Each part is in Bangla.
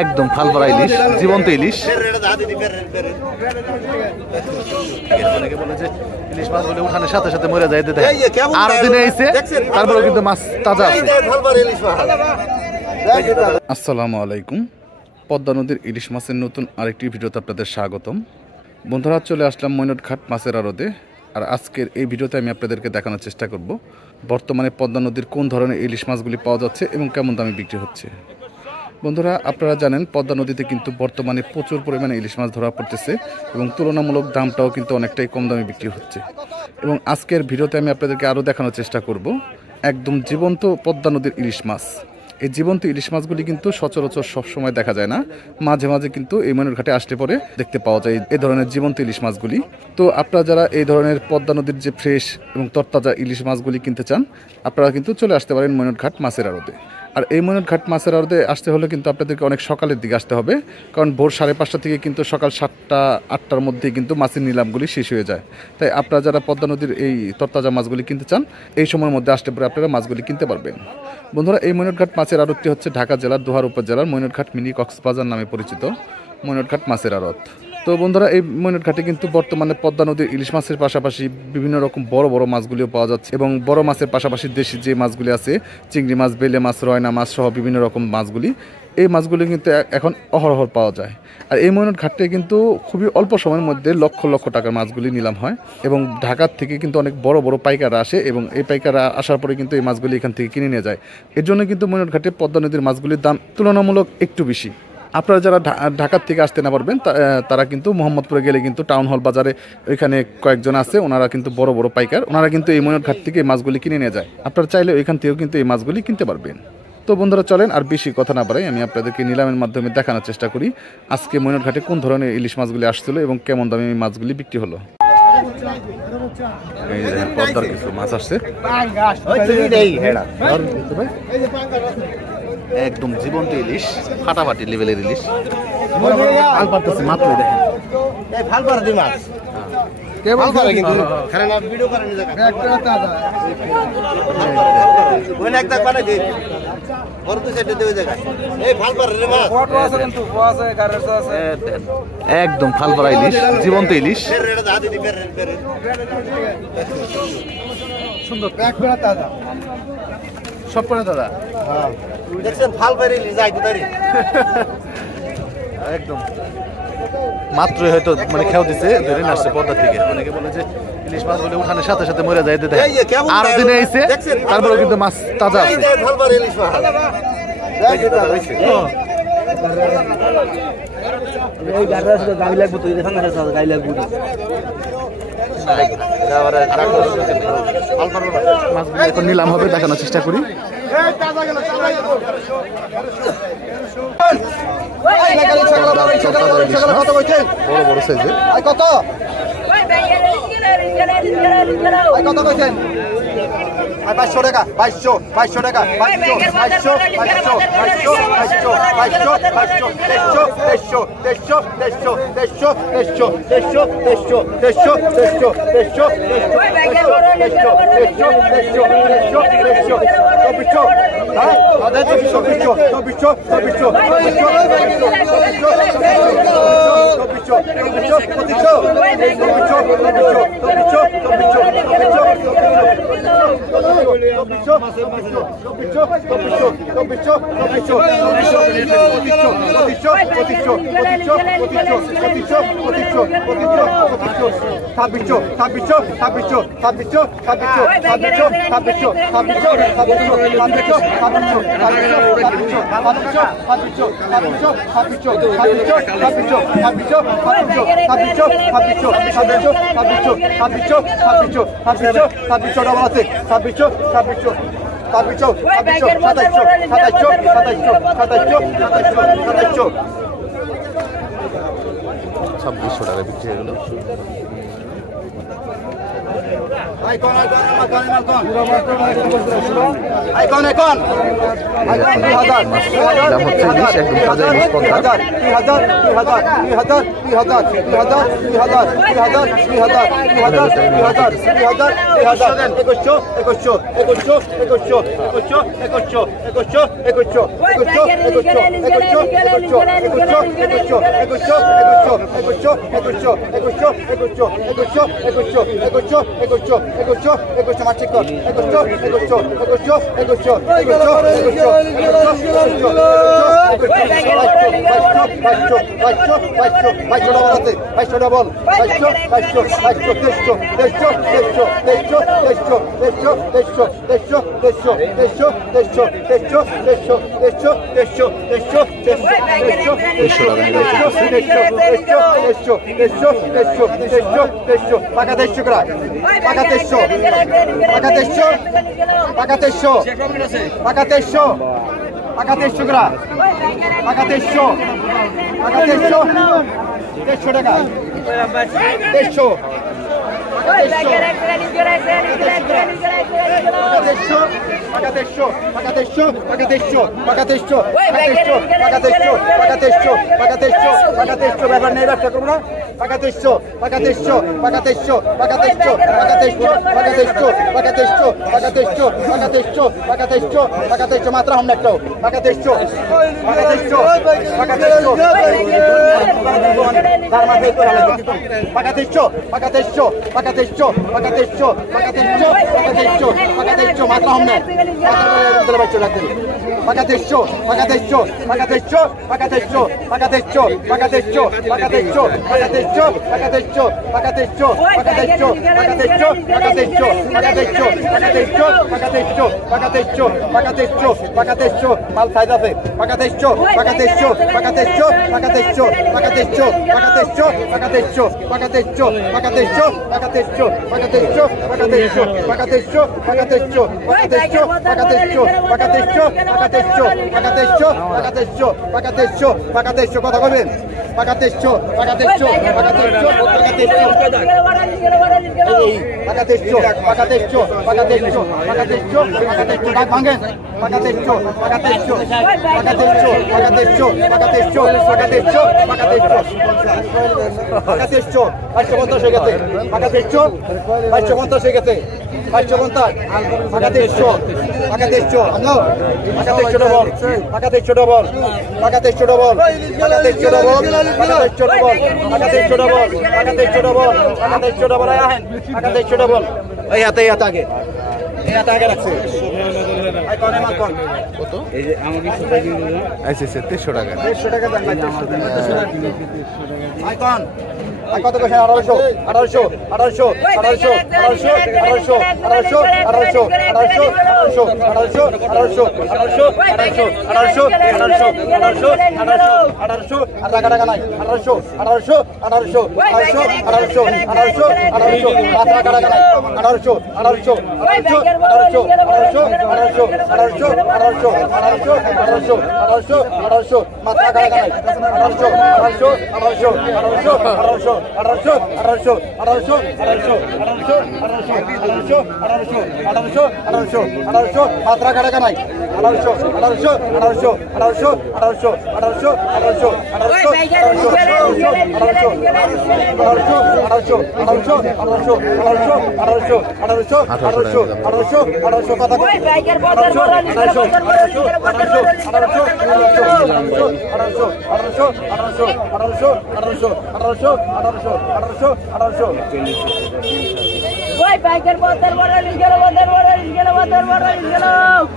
একদম ফালপাড়া ইলিশ, জীবন্ত ইলিশ। ইলিশ মাছ বলে উঠানের সাথে সাথে মরে যায়, আর দিনে এসে তারপরে কিন্তু মাছ তাজা আছে। আসসালামু আলাইকুম। পদ্মা নদীর ইলিশ মাছের নতুন আরেকটি ভিডিওতে আপনাদের স্বাগতম। বন্ধুরা, চলে আসলাম মৈনটঘাট মাছের আড়তে। আর আজকের এই ভিডিওতে আমি আপনাদেরকে দেখানোর চেষ্টা করব বর্তমানে পদ্মা নদীর কোন ধরনের ইলিশ মাছগুলি পাওয়া যাচ্ছে এবং কেমন দামে বিক্রি হচ্ছে। বন্ধুরা, আপনারা জানেন পদ্মা নদীতে কিন্তু বর্তমানে প্রচুর পরিমাণে ইলিশ মাছ ধরা পড়তেছে এবং তুলনামূলক দামটাও কিন্তু অনেকটাই কম দামে বিক্রি হচ্ছে। এবং আজকের ভিডিওতে আমি আপনাদেরকে আরও দেখানোর চেষ্টা করব একদম জীবন্ত পদ্মা নদীর ইলিশ মাছ। এই জীবন্ত ইলিশ মাছগুলি কিন্তু সচরাচর সবসময় দেখা যায় না, মাঝে মাঝে কিন্তু এই মৈনটঘাটে আসলে পরে দেখতে পাওয়া যায় এই ধরনের জীবন্ত ইলিশ মাছগুলি। তো আপনারা যারা এই ধরনের পদ্মা নদীর যে ফ্রেশ এবং তরতাজা ইলিশ মাছগুলি কিনতে চান, আপনারা কিন্তু চলে আসতে পারেন মৈনটঘাট মাছের আড়তে। আর এই মৈনটঘাট মাছের আড়তে আসতে হলে কিন্তু আপনাদেরকে অনেক সকালের দিকে আসতে হবে, কারণ ভোর 5:30 থেকে কিন্তু সকাল 7টা-8টার মধ্যেই কিন্তু মাছের নিলামগুলি শেষ হয়ে যায়। তাই আপনারা যারা পদ্মা নদীর এই তরতাজা মাছগুলি কিনতে চান, এই সময়ের মধ্যে আসতে পারে আপনারা মাছগুলি কিনতে পারবেন। বন্ধুরা, এই মৈনটঘাট মাছের আড়তটি হচ্ছে ঢাকা জেলার দোহার উপজেলার মৈনটঘাট মিনি কক্সবাজার নামে পরিচিত মৈনটঘাট মাছের আড়ত। তো বন্ধুরা, এই মৈনটঘাটে কিন্তু বর্তমানে পদ্মা নদীর ইলিশ মাছের পাশাপাশি বিভিন্ন রকম বড় বড় মাছগুলিও পাওয়া যাচ্ছে এবং বড় মাছের পাশাপাশি দেশি যে মাছগুলি আছে, চিংড়ি মাছ, বেলে মাছ, রয়না মাছ সহ বিভিন্ন রকম মাছগুলি, এই মাছগুলি কিন্তু এখন অহরহ পাওয়া যায়। আর এই মৈনটঘাটে কিন্তু খুবই অল্প সময়ের মধ্যে লক্ষ লক্ষ টাকার মাছগুলি নিলাম হয় এবং ঢাকার থেকে কিন্তু অনেক বড় বড় পাইকাররা আসে এবং এই পাইকাররা আসার পরে কিন্তু এই মাছগুলি এখান থেকে কিনে নিয়ে যায়। এর জন্য কিন্তু মৈনটঘাটে পদ্মা নদীর মাছগুলির দাম তুলনামূলক একটু বেশি। আপনারা যারা ঢাকার থেকে আসতে না পারবেন, তারা কিন্তু মোহাম্মদপুরে গেলে কিন্তু টাউন হল বাজারে ওইখানে কয়েকজন আছে, ওনারা কিন্তু বড় বড় পাইকার, ওনারা কিন্তু এই মৈনটঘাট থেকে এই মাছগুলি কিনে নিয়ে যায়। আপনারা চাইলে ওইখান থেকেও কিন্তু এই মাছগুলি কিনতে পারবেন। তো বন্ধুরা, চলেন আর বেশি কথা না বাড়াই, আমি আপনাদেরকে নিলামের মাধ্যমে দেখানোর চেষ্টা করি আজকে মৈনটঘাটে কোন ধরনের ইলিশ মাছগুলি আসছিল এবং কেমন দামে এই মাছগুলি বিক্রি হলো। এই যে পদ্মার কিছু মাছ আসছে, একদম জীবন্ত ইলিশ, ফাটাফাটি লেভেলের ইলিশ। মাত্র দেখেন একদম ফালপাড়া ইলিশ, জীবন্ত ইলিশ, সুন্দর সব করে দাদা দেখছেন ফালপাড়া ইলিশ একদম মাত্রই হয়তো মানে খেয়াল দিচ্ছে, ধরে আসছে পদ্মা থেকে। অনেকে বলে যে ইলিশ মাছ বলে উঠানের সাথে সাথে মরে যায়, আর দিনে এসে তারপরে কিন্তু মাছ তাজা আছে। এখন নিলাম হবে, দেখানোর চেষ্টা করি। বড় বড় সাইজে কত কত কইছেন? 500 টাকা, 500 টাকা, 500 টাকা বিক্রি হয়ে গেল। কত কইছেন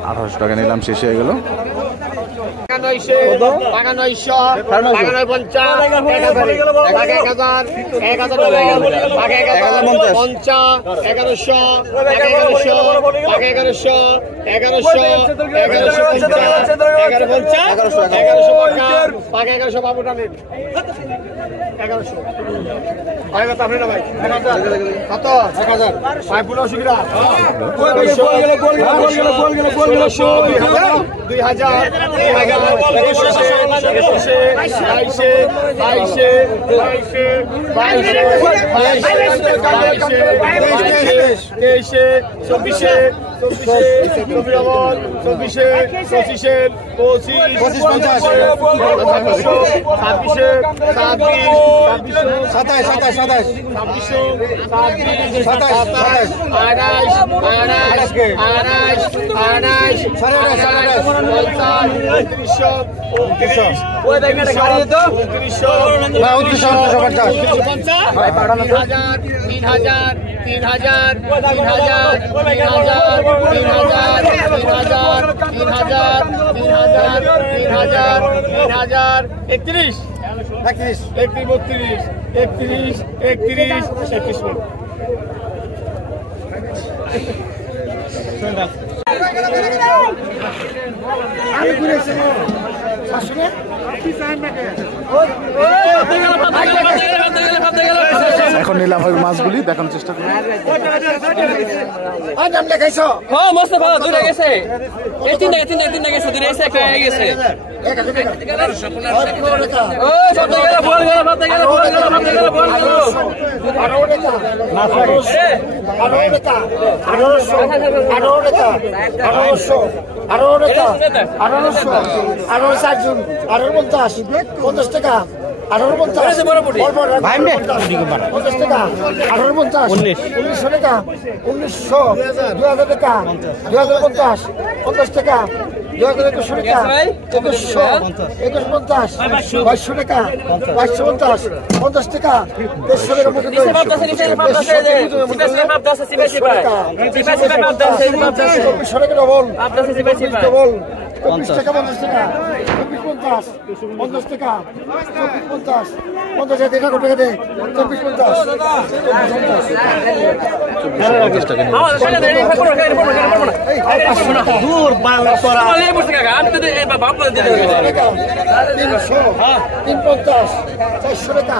1800 টাকা নিলাম, শেষ হয়ে গেল। এখন নিলাম হবে মাছগুলি দেখানোর চেষ্টা করি। মস্ত ভালো দুটো গেছে, তিনটা গেছে, দুটো এসে একটা হয়ে গেছে। টাকা 1850 টাকা 1850 1900 টাকা 1900 2000 টাকা 2050 50 টাকা 2021 টাকা 2150 2200 টাকা 2250 50 টাকা 50 টাকা 50 টাকা 50 টাকা 50 টাকা টাকা দে দূর বাংলা তোরা আমি তো বাপ করে দিতে 350 400 টাকা 400 টাকা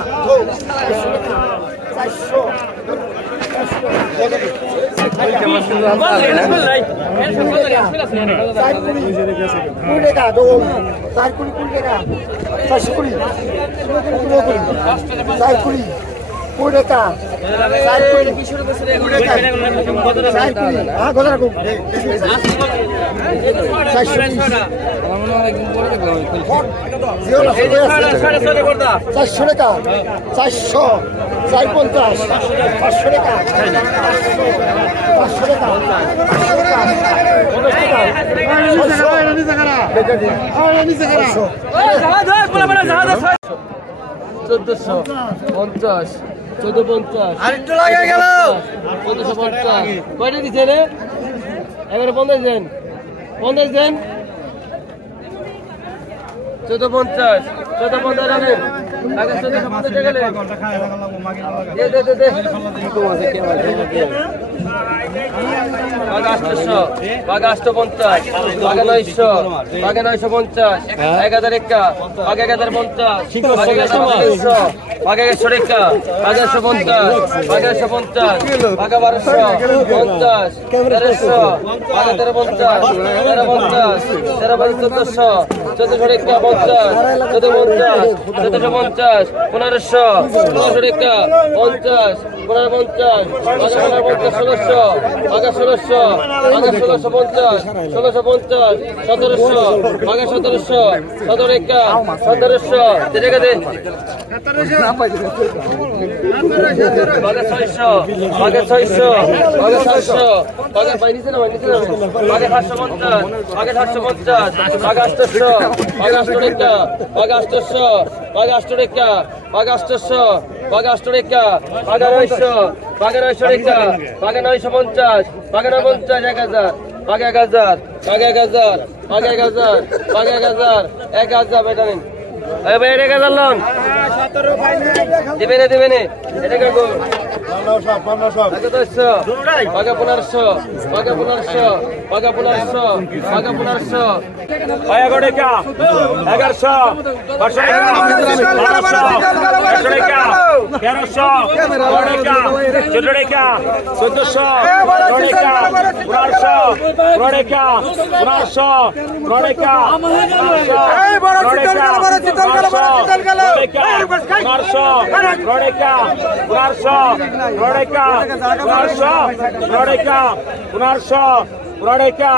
400 পুরাড়েকা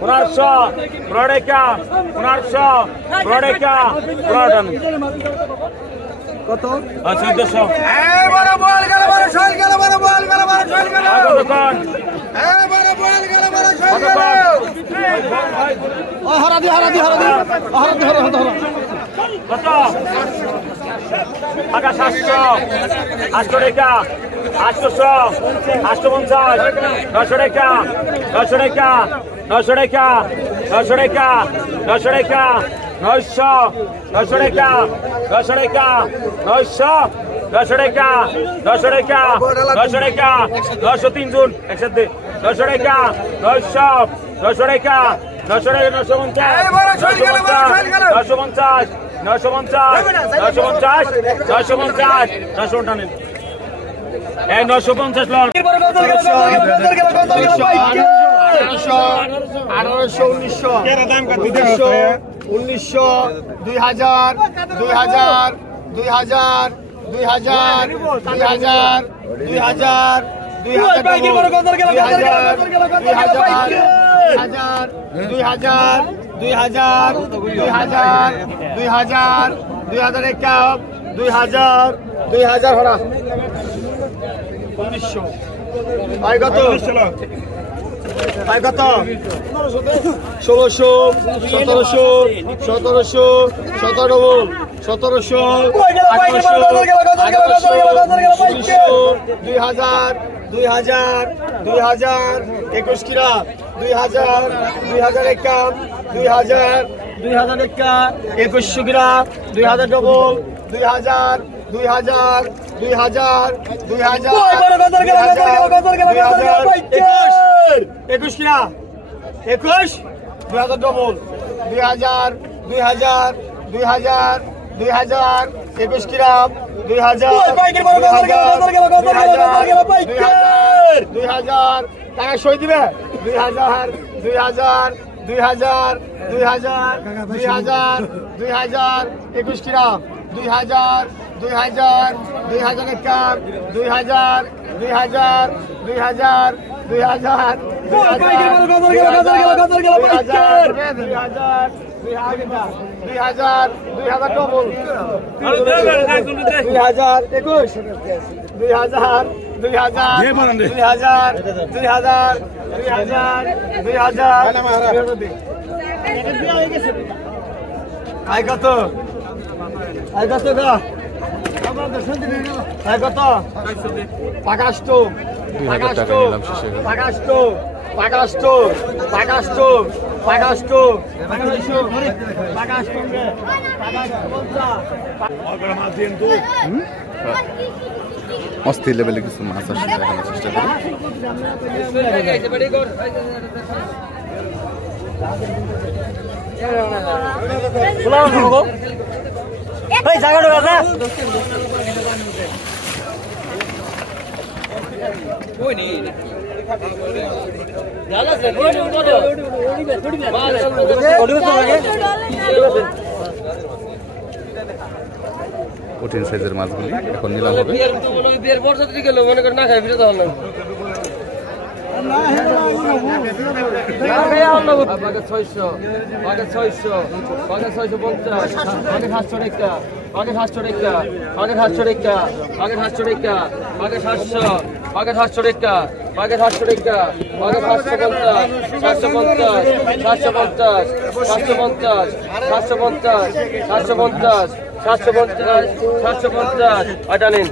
1500 পুরাড়েকা 1500 পুরাড়েকা পুরাড়ান কত 1400 এই বড় বল গেল বড় শৈল গেল বড় বল গেল বড় শৈল গেল দোকান এই বড় বল গেল বড় শৈল গেল ও হরাদি হরাদি হরাদি হরাদি হরাদি কত আগা 700 800 টাকা 800 850 900 টাকা 900 টাকা 900 টাকা 900 টাকা 900 টাকা 900 900 টাকা 900 টাকা 900 900 টাকা 900 টাকা 900 টাকা 900 তিন জন একসাথে 900 টাকা 900 900 টাকা 900 টাকা 950 950 এই 950 লন 1800 1900 1900 2000 2000 2000 2000 2000 2000 21 কিরা 2000 2000 একা 2000 2000 একা 2100 কিরা 2000 ডবল 2000 2000 2000 2000 21 কিরা 21 2000 ডবল 2000 2000 2000 2000 21 কিরা 2000 2000 টাকা সই দিবে 2000 2000 2000 2000 2000 2000 21 কিরা 2000 2000 2000 একা 2000 2000 2000 2000 2000 ডবল 2000 21 2000 আয় কত আয় কত গা আয় কত পাকাশটো পাকাশটো পাকাশটো পাকাশটো পাকাশটো পাকাশটো পাকাশটো অস্থির লেভেলে কিছু মাছ আসছে দেখানোর চেষ্টা করি। কঠিন সাইজের মাছগুলি এখন নিলাম হবে। বাঘে 600 বাঘে 600 বাঘে 650 বাঘে 700 টাকা বাঘে 700 টাকা বাঘে 700 টাকা বাঘে 700 টাকা বাঘে 700 বাঘে 700 টাকা বাঘে 700 টাকা বাঘে 750 750 750 750 750 750 750 750 এটা নিন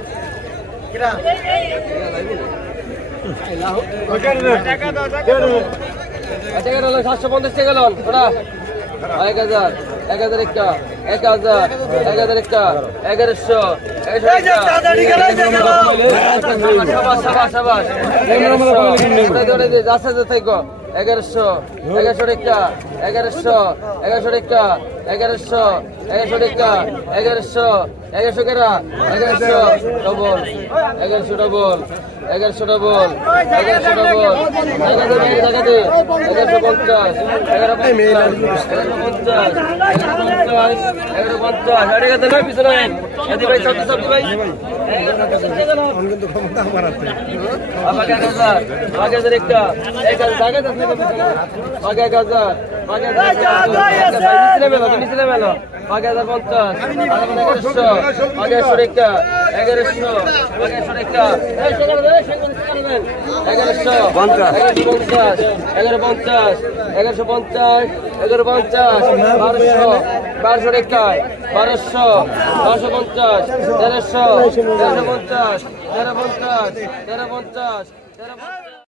টাকা 750 টাকা লোন ওটা 1000 1000 একটা 1000 1000 একটা 1100 1100 1100 1100 টাকা 1100 1100 টাকা 1100 1100 টাকা 1100 1100 কেরা 1100 ডবল 1100 ডবল 1100 ডবল 1100 ডবল টাকা দে 1150 1150 পিছনে এদি ভাই সব ভাই আগে 1000 আগে একটা 1000 আগে 10 আগে 1000 আগে 1000 নিচে মেলো আগে 1050 আগে 100 টাকা 1100 আগে 100 টাকা এই টাকা দে 1150 1150 1150 1200 টাকা 1200 1250 1350 1350 1350 1350